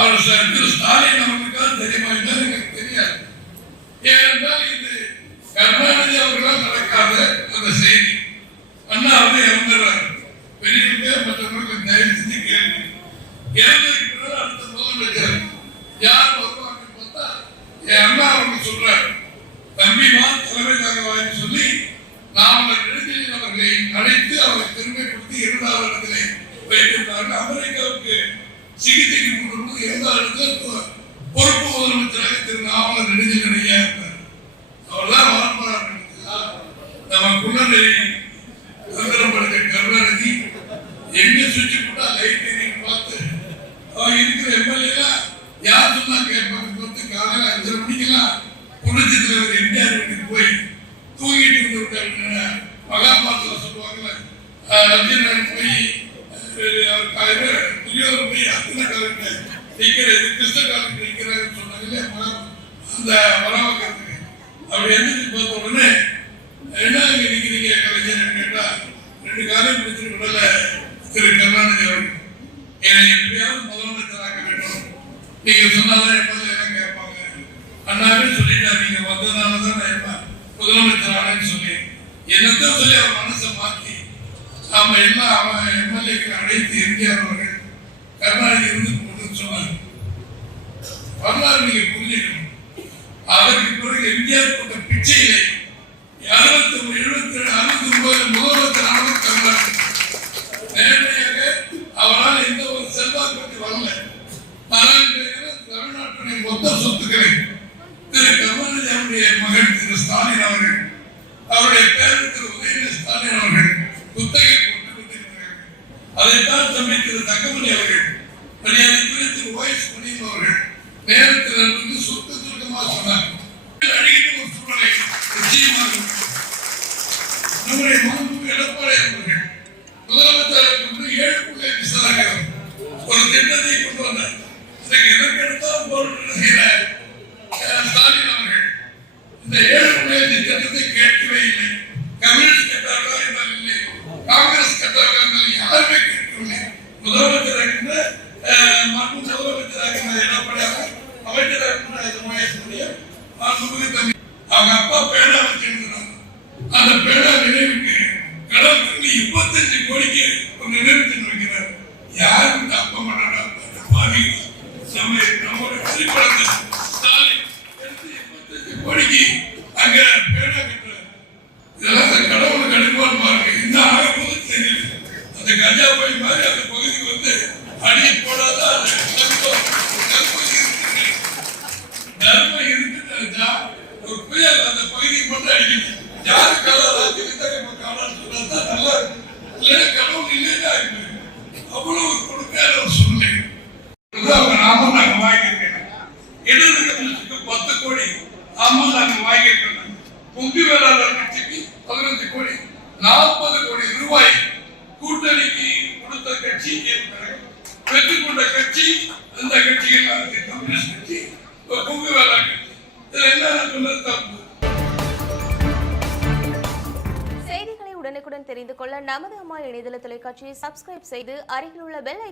அவர் திரு ஸ்டாலின் அவர்களுக்காக தெரியுமா இல்லைன்னு எனக்கு தெரியாது. ஏனென்றால் இது கருணாநிதி அவர்களால் நடக்காத அந்த செய்தி. அண்ணா வந்து இறந்துடுறாரு. பெரிய மற்றவர்களுக்கு தயவு செஞ்சு கேள்வி இறந்ததுக்கு பிறகு அடுத்த முதலமைச்சர் யார் வருவாங்க பார்த்தா என் அண்ணா அவர்கள் சொல்றாரு, தம்பிமா தலைமை தாங்கவான்னு சொல்லி நாமல் நெடுஞ்செழியன் அவர்களை அழைத்து அவரை பெருமைப்படுத்தி 2வது இடத்திலே வைத்திருந்தார்கள். அமெரிக்காவுக்கு சிகிச்சைக்கு கொண்டு 2வது இடத்துல பொறுப்பு முதலமைச்சராக திரு நாமல் நெடுஞ்செழியன் ஐயா இருந்தார். அவர்தான் வரப்போறாரு. நம்ம குள்ளநெறி சுதந்திரப்படுத்த கருணாநிதி எங்க சுவிட்ச் போட்டா லைட் எரியும் பார்த்து அவன் இருக்கிற எம்எல்ஏ யார் சொன்னா கேட்பாங்க. காலையில் 5:30 மணிக்கெல்லாம் புரட்சி தலைவர் எம்ஜிஆர் வீட்டுக்கு போய் தூங்கிட்டு இருந்து மகாபாரத்தில் சொல்லுவாங்கல்ல, அர்ஜுனன் போய் துரியோதன் போய் அத்தனை காலத்துல நிற்கிறது கிருஷ்ண காலத்துல நிற்கிறாருன்னு சொன்னாங்கல்ல அந்த மரவாக்கத்துக்கு. அப்படி எழுந்திரிச்சு பார்த்த உடனே என்ன இங்க நிற்கிறீங்க கலைஞர் கேட்டா 2 காலம் பிடிச்சிட்டு விடல திரு கருணாநிதி அவர்கள் என்னை எப்படியாவது முதலமைச்சராக வேண்டும், நீங்க சொன்னாதான் எம்எல்ஏ எல்லாம் கேட்பாங்க. அண்ணாவே சொல்லிட்டா நீங்க வந்ததுனாலதான் நான் முதலமைச்சர் ஆனேன்னு சொல்லி என்னத்தான் சொல்லி அவர் மனசை மாற்றி நாம எல்லாம் அவன் எம்எல்ஏக்கு அழைத்து எம்ஜிஆர் அவர்கள் கருணாநிதி இருந்து சொன்னார். வரலாறு நீங்க புரிஞ்சுக்கணும். அதற்கு பிறகு எம்ஜிஆர் போட்ட பிச்சையிலே 69 முதலமைச்சர் ஆனவர் கருணாநிதி. நேரடியாக அவரால் எந்த ஒரு செல்வாக்கு வரல. ஆனால் தமிழ்நாட்டுடைய மொத்த சொத்துக்களை திரு கருணாநிதி அவருடைய மகன் திரு ஸ்டாலின் அவர்கள், அவருடைய பேர் திரு உதயநிதி ஸ்டாலின் அவர்கள் குத்தகை போட்டு கொடுத்திருக்கிறார்கள். அதைத்தான் தம்பி திரு தங்கமணி அவர்கள், மரியாதைக்குரிய திரு ஓஎஸ் மணியம் அவர்கள் நேரத்தில் இருந்து சுருக்கமாக சொன்னார். அடிக்கிட்டு ஒரு சூழலை நிச்சயமாக நம்முடைய மாண்புமிகு எடப்பாடி அவர்கள் முதலமைச்சர் 7 விசாரணைகள் ஒரு திட்டத்தை கொண்டு வந்தார். எதற்கெடுத்தாலும் போராடுகிற ஸ்டாலின் அவர்கள் இந்த 7 திட்டத்தை கேட்கவே இல்லை. கம்யூனிஸ்ட் கேட்டார்களா என்றால் இல்லை, காங்கிரஸ் கேட்டார்களா என்றால் யாருமே கேட்கவில்லை. முதலமைச்சராக இருந்த மற்றும் முதலமைச்சராக இருந்த எடப்பாடி அமைச்சராக இருந்த அவங்க அப்பா பேடா வச்சிருந்தாங்க. அந்த பேடா நினைவுக்கு கடல் 25 கோடிக்கு ஒரு நினைவு சின்னம் வைக்கிறார். யாரும் தப்ப மாட்டாங்க. நம்மளோட வெளிப்படத்தை ஸ்டாலின் எடுத்து 25 கோடிக்கு அங்க பேடா கட்டுறாரு. இதெல்லாம் கடவுள் கடுப்பான் பாருங்க. இந்த ஆகும்போது தெரியல. அந்த கஜா போய் மாதிரி அந்த பகுதிக்கு வந்து அடி போடாதான் தர்மம் இருக்குன்னு ஒரு புயல் அந்த பகுதிக்கு மட்டும் அடிக்கணும். யாருக்காக நல்லா இருக்கு. கடவுள் இல்லைன்னா அவ்வளவு கொடுக்காத ஒரு சூழ்நிலை. நாமும் நாங்க வாங்கியிருக்கேன். இடது கம்யூனிஸ்டுக்கு 10 கோடி நாமும் நாங்க வாங்கியிருக்கோம். பொங்கு வேளாளர் கட்சிக்கு 15 கோடி 40 கோடி ரூபாய் கூட்டணிக்கு கொடுத்த கட்சி வெற்றி கொண்ட கட்சி அந்த கட்சிகள் கம்யூனிஸ்ட் கட்சி பொங்கு வேளாளர் கட்சி. இதுல என்ன சொன்னது தப்பு. செய்திகளை உடனுக்குடன் தெரிந்து கொள்ள நமது அம்மா இணையதள தொலைக்காட்சியை சப்ஸ்கிரைப் செய்து அருகில் உள்ள பெல்